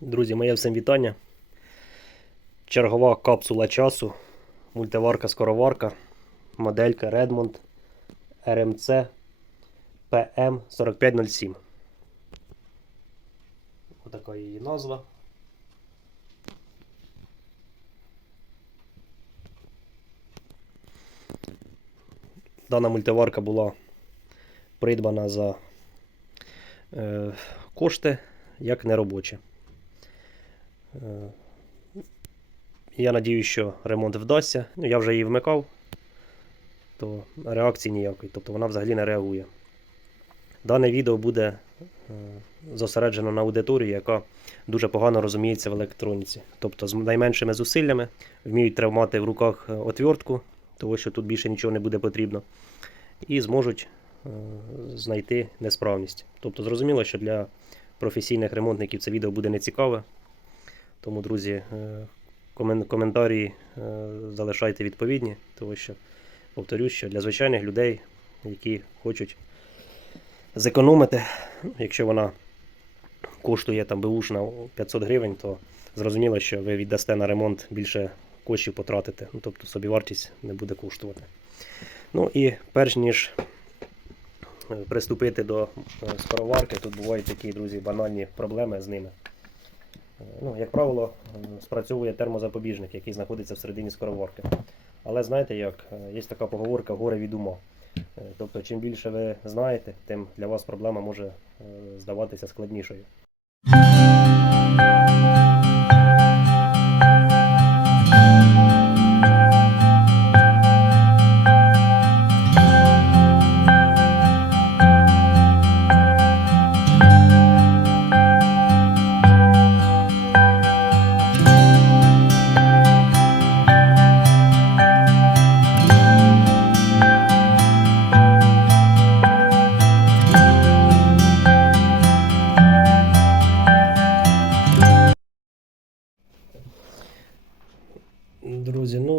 Друзі, моє всім вітання. Чергова капсула часу, мультиварка скороварка, моделька Redmond RMC PM 4507. Отака її назва. Дана мультиварка була придбана за е, кошти як неробоча. Е, Я надіюсь, що ремонт вдасться. Ну, я вже її вмикав, то реакції ніякої, тобто вона взагалі не реагує. Дане відео буде е, зосереджено на аудиторії, яка дуже погано розуміється в електроніці. Тобто з найменшими зусиллями вміють тримати в руках е, отвертку, тому що тут більше нічого не буде потрібно, і зможуть знайти несправність. Тобто зрозуміло, що для професійних ремонтників це відео буде нецікаве. Тому, друзі, е, коментарі е, залишайте відповідні, тому що, повторюсь, що для звичайних людей, які хочуть зекономити, якщо вона коштує там беушна 500 гривень, то зрозуміло, що ви віддасте на ремонт більше коштів потратите. Ну, тобто собівартість не буде коштувати. Ну і перш ніж е, приступити до скороварки, тут бувають такі, друзі, банальні проблеми з ними. Ну, як правило, спрацьовує термозапобіжник, який знаходиться всередині скороворки. Але знаєте як, Е, є така поговорка горе від ума. Е, Тобто, чим більше ви знаєте, тим для вас проблема може е, здаватися складнішою.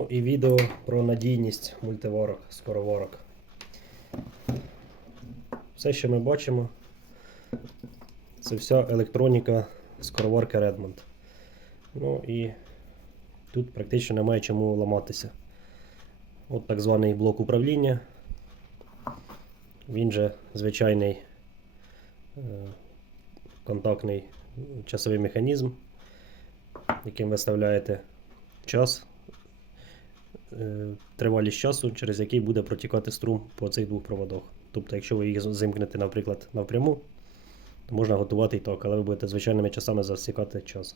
Ну і відео про надійність мультиварок, скороварок. Все, що ми бачимо, це вся електроніка скороварки Redmond. Ну і тут практично немає чому ламатися. От так званий блок управління. Він же звичайний е, контактний часовий механізм, яким виставляєте час, тривалість часу, через який буде протікати струм по цих двох проводах. Тобто, якщо ви їх замкнете, наприклад, напряму, то можна готувати і так, але ви будете звичайними часами засікати час.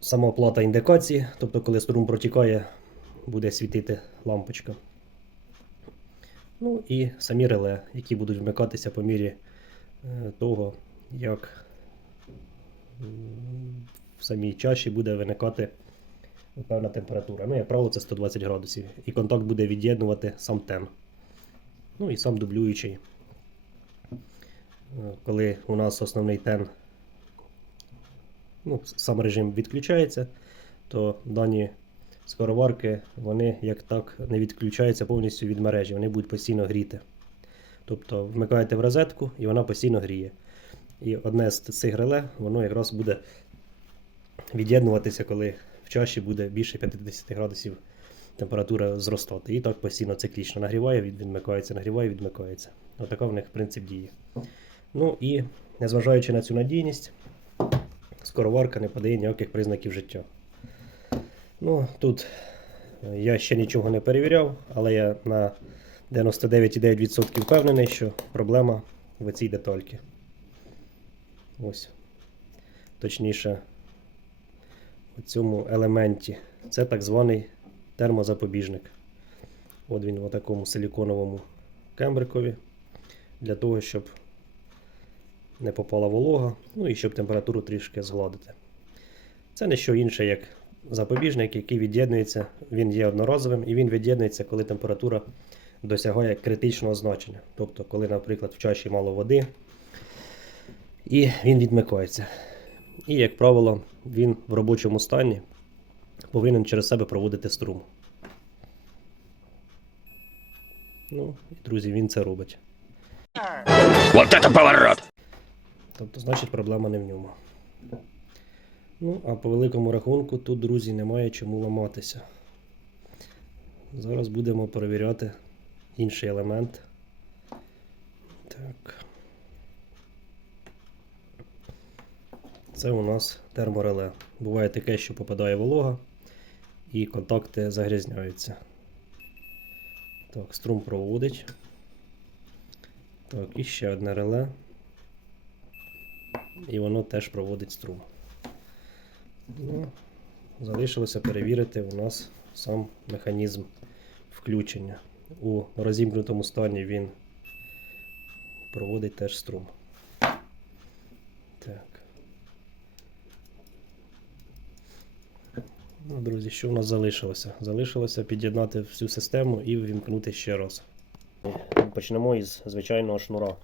Сама оплата індикації, тобто, коли струм протікає, буде світити лампочка. Ну і самі реле, які будуть вмикатися по мірі е, того, як в самій чаші буде виникати певна температура. Ну, як правило, це 120 градусів. І контакт буде від'єднувати сам тен. Ну і сам дублюючий. Е, Коли у нас основний тен, ну, сам режим відключається, то дані скороварки вони як так не відключаються повністю від мережі, вони будуть постійно гріти. Тобто вмикаєте в розетку і вона постійно гріє. І одне з цих реле, воно якраз буде від'єднуватися, коли чаші буде більше 50 градусів температура зростати. І так постійно циклічно нагріває, відмикається, нагріває, відмикається. Отака в них принцип дії. Ну і незважаючи на цю надійність, скороварка не подає ніяких признаків життя. Ну, тут е, я ще нічого не перевіряв, але я на 99,9% впевнений, що проблема в цій детальці. Ось. Точніше, у цьому елементі. Це так званий термозапобіжник. От він в такому силіконовому кембрикові. Для того, щоб не попала волога, ну і щоб температуру трішки згладити. Це не що інше, як запобіжник, який від'єднується, він є одноразовим і він від'єднується, коли температура досягає критичного значення. Тобто, коли, наприклад, в чаші мало води, і він відмикається. І, як правило, він в робочому стані повинен через себе проводити струм. Ну, і, друзі, він це робить. Вот это поворот! Тобто, значить, проблема не в ньому. Ну, а по великому рахунку тут, друзі, немає чому ламатися. Зараз будемо перевіряти інший елемент. Так. Це у нас термореле. Буває таке, що попадає волога і контакти загрязняються. Так, струм проводить. Так, і ще одне реле. І воно теж проводить струм. Ну, залишилося перевірити у нас сам механізм включення. У розімкнутому стані він проводить теж струм. Так. Ну, друзі, що у нас залишилося? Залишилося під'єднати всю систему і ввімкнути ще раз. Почнемо із звичайного шнура.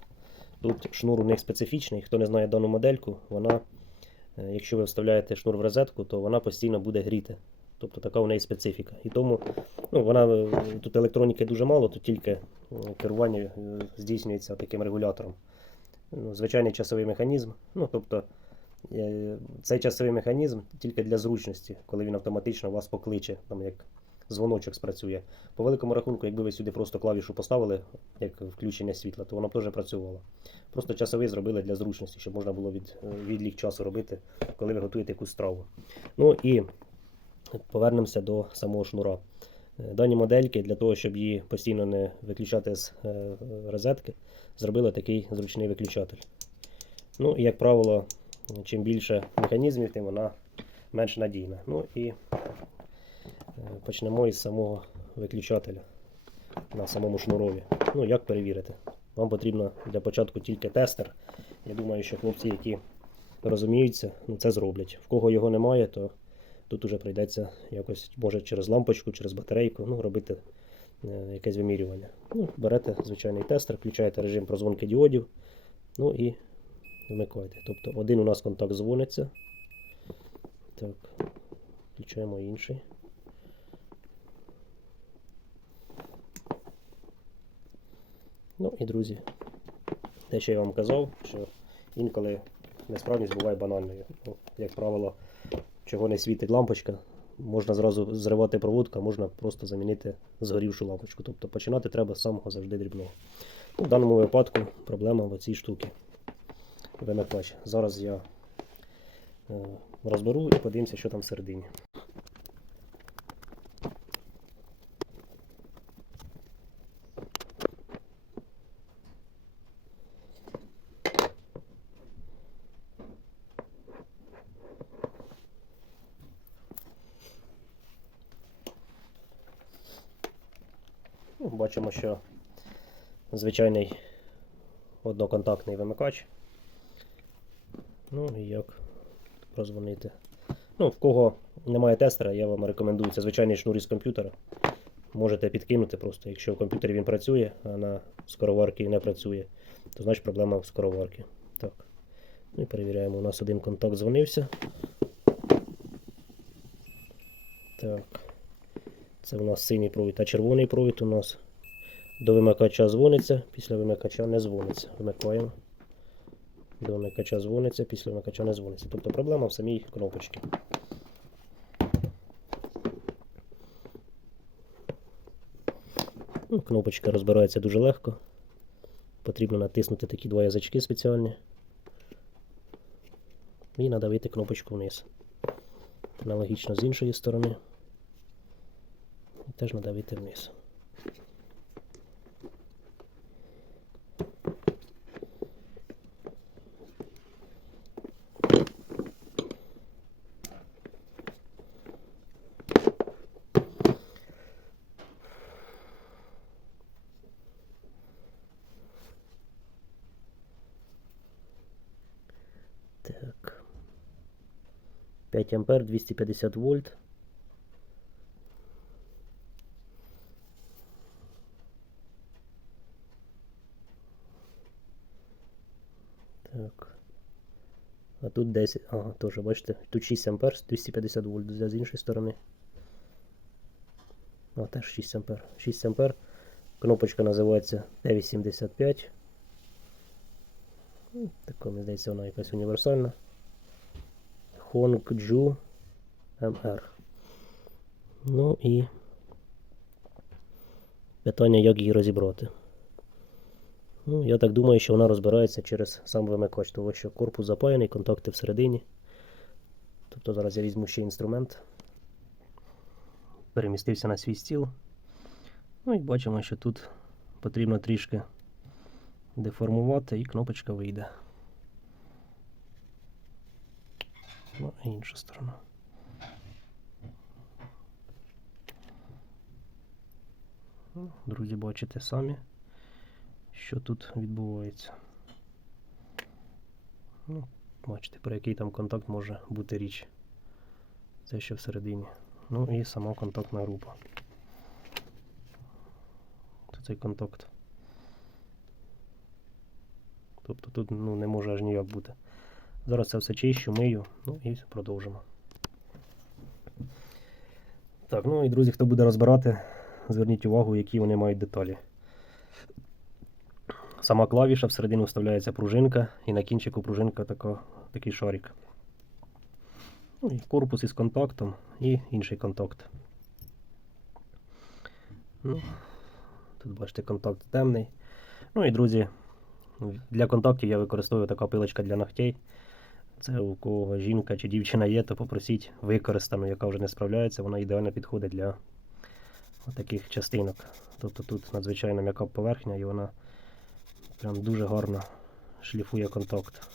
Тут шнур у них специфічний. Хто не знає дану модельку, вона, е, якщо ви вставляєте шнур в розетку, то вона постійно буде гріти. Тобто така у неї специфіка. І тому ну, вона, е, тут електроніки дуже мало, тут тільки керування е, здійснюється таким регулятором. Ну, звичайний часовий механізм. Ну, тобто, цей часовий механізм тільки для зручності, коли він автоматично вас покличе, там як дзвоночок спрацює. По великому рахунку, якби ви сюди просто клавішу поставили, як включення світла, то воно б теж працювало. Просто часовий зробили для зручності, щоб можна було від, е, відлік часу робити, коли ви готуєте якусь страву. Ну і повернемося до самого шнура. Е, Дані модельки для того, щоб її постійно не виключати з е, розетки, зробили такий зручний виключатель. Ну і як правило, чим більше механізмів, тим вона менш надійна. Ну і е, почнемо із самого виключателя на самому шнурові. Ну, як перевірити? Вам потрібно для початку тільки тестер. Я думаю, що хлопці, які розуміються, ну, це зроблять. В кого його немає, то тут уже прийдеться якось, може, через лампочку, через батарейку, ну, робити е, якесь вимірювання. Ну, берете звичайний тестер, включаєте режим прозвонки діодів, ну і вмикаєте. Тобто один у нас контакт дзвониться. Так, включаємо інший. Ну і друзі, те, що я вам казав, що інколи несправність буває банальною. Ну, як правило, чого не світить лампочка, можна зразу зривати проводку, а можна просто замінити згорівшу лампочку. Тобто починати треба з самого завжди дрібного. Ну, в даному випадку проблема в цій штуці. Вимикач. Зараз я е, розберу і подивимося, що там всередині. Ну, Бачимо, що звичайний одноконтактний вимикач. Ну і як прозвонити. Ну, в кого немає тестера, я вам рекомендую. Це звичайний шнур із комп'ютера. Можете підкинути просто. Якщо в комп'ютері він працює, а на скороварці не працює, то значить проблема в скороварці. Так. Ну і перевіряємо. У нас один контакт дзвонився. Так. Це у нас синій провід, а червоний провід у нас до вимикача дзвониться, після вимикача не дзвониться. Вмикаємо. До вимикача дзвониться, після вимикача не дзвониться. Тобто проблема в самій кнопочці. Ну, кнопочка розбирається дуже легко. Потрібно натиснути такі два язички спеціальні. І надавити кнопочку вниз. Аналогічно з іншої сторони. І теж надавити вниз. Так. 5 ампер, 250 вольт. Так. А тут 10. Ага, теж, бачите, тут 6 ампер, 250 вольт з іншої сторони. А, теж 6 ампер. 6 ампер. Кнопочка називається Т85. Ну, Така, мені здається, вона якась універсальна. Hongju MR. Ну і питання, як її розібрати. Ну, я так думаю, що вона розбирається через сам вимикач, тому що корпус запаяний, контакти всередині. Тобто зараз я візьму ще інструмент. Перемістився на свій стіл. Ну і бачимо, що тут потрібно трішки деформувати і кнопочка вийде. Ну, і інша сторона. Друзі, бачите самі, що тут відбувається. Ну, бачите, про який там контакт може бути річ. Це ще всередині. Ну і сама контактна група. Тут цей контакт. Тобто тут ну, не може аж ніяк бути. Зараз це все чищу, мию, ну і продовжимо. Так, ну і друзі, хто буде розбирати, зверніть увагу, які вони мають деталі. Сама клавіша всередину вставляється пружинка, і на кінчику пружинка така, такий шарик. Ну, і корпус із контактом і інший контакт. Ну, тут бачите, контакт темний. Ну і друзі, для контактів я використовую така пилочка для ногтей. Це у кого жінка чи дівчина є, то попросіть використану, яка вже не справляється, вона ідеально підходить для таких частинок. Тобто тут надзвичайно м'яка поверхня і вона прям дуже гарно шліфує контакт.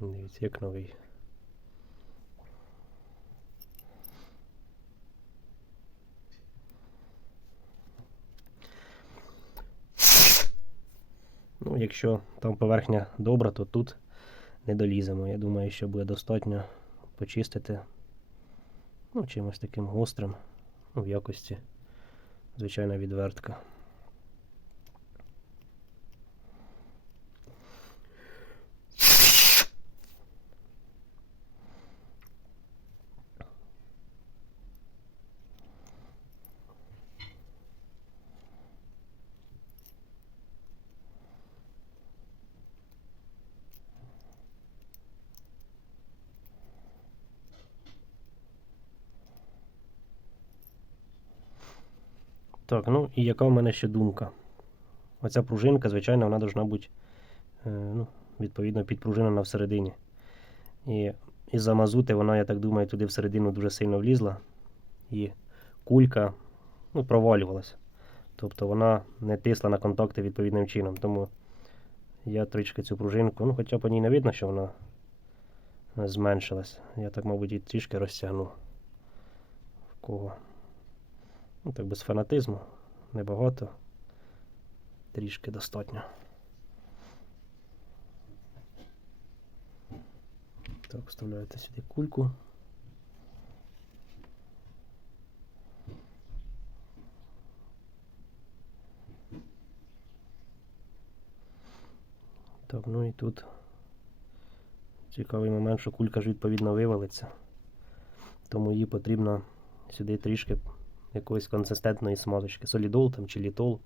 Дивіться, як новий. Ну, якщо там поверхня добра, то тут не доліземо. Я думаю, що буде достатньо почистити ну, чимось таким гострим, ну, в якості звичайна відвертка. Так, ну і яка в мене ще думка? Оця пружинка, звичайно, вона повинна бути е, ну, відповідно підпружинена всередині. І із-за мазути вона, я так думаю, туди всередину дуже сильно влізла. І кулька ну, провалювалася. Тобто вона не тисла на контакти відповідним чином. Тому я трішки цю пружинку, ну хоча по ній не видно, що вона зменшилась. Я так, мабуть, її трішки розтягну. В кого. Ну, так без фанатизму, небагато, трішки достатньо. Так, вставляєте сюди кульку. Так, ну і тут цікавий момент, що кулька ж відповідно вивалиться, тому її потрібно сюди трішки якоїсь консистентної смазочки. Солідол там чи літол.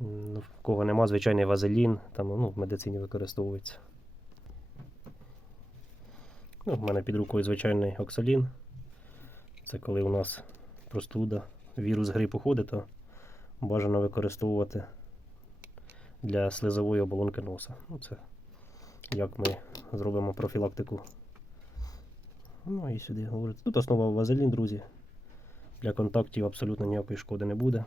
Ну, В кого нема, звичайний вазелін, там ну, в медицині використовується. Ну, в мене під рукою звичайний оксалін. Це коли у нас простуда, вірус грипу ходить, то бажано використовувати для слизової оболонки носа. Ну, Це як ми зробимо профілактику. Ну і сюди говорить. Тут основа вазелін, друзі. Для контактів абсолютно ніякої шкоди не буде.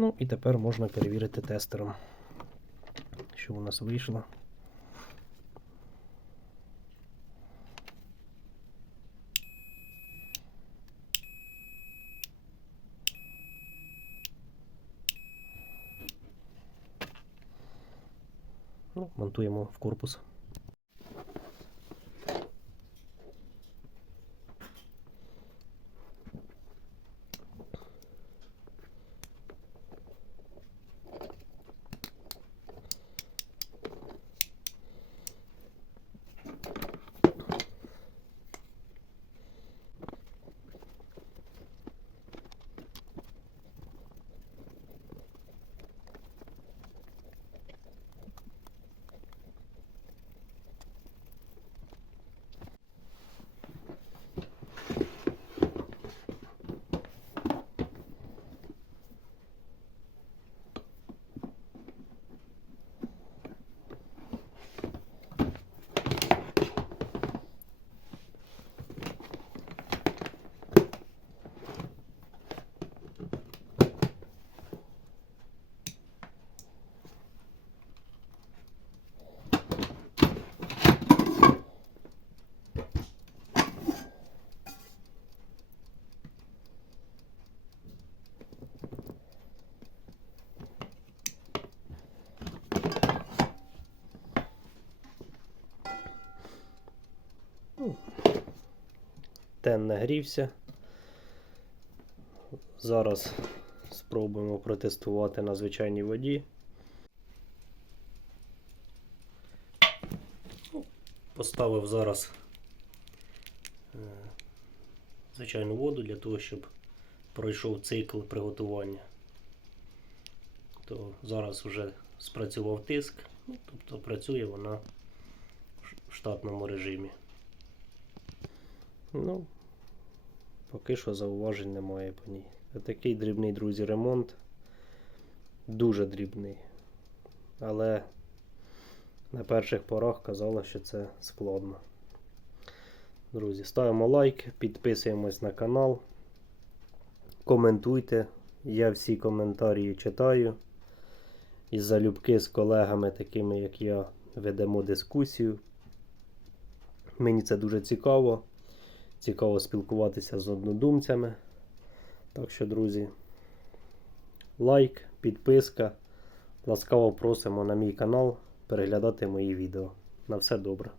Ну і тепер можна перевірити тестером, що у нас вийшло. Ну, монтуємо в корпус. Тен нагрівся. Зараз спробуємо протестувати на звичайній воді. Ну, Поставив зараз е, звичайну воду для того, щоб пройшов цикл приготування. То зараз вже спрацював тиск, ну, тобто працює вона в штатному режимі. Ну, поки що зауважень немає по ній. Такий дрібний, друзі, ремонт. Дуже дрібний. Але на перших порах казали, що це складно. Друзі, ставимо лайк, підписуємось на канал, коментуйте. Я всі коментарі читаю. І залюбки з колегами, такими як я, ведемо дискусію. Мені це дуже цікаво. Цікаво спілкуватися з однодумцями. Так що, друзі, лайк, підписка. Ласкаво просимо на мій канал переглядати мої відео. На все добре.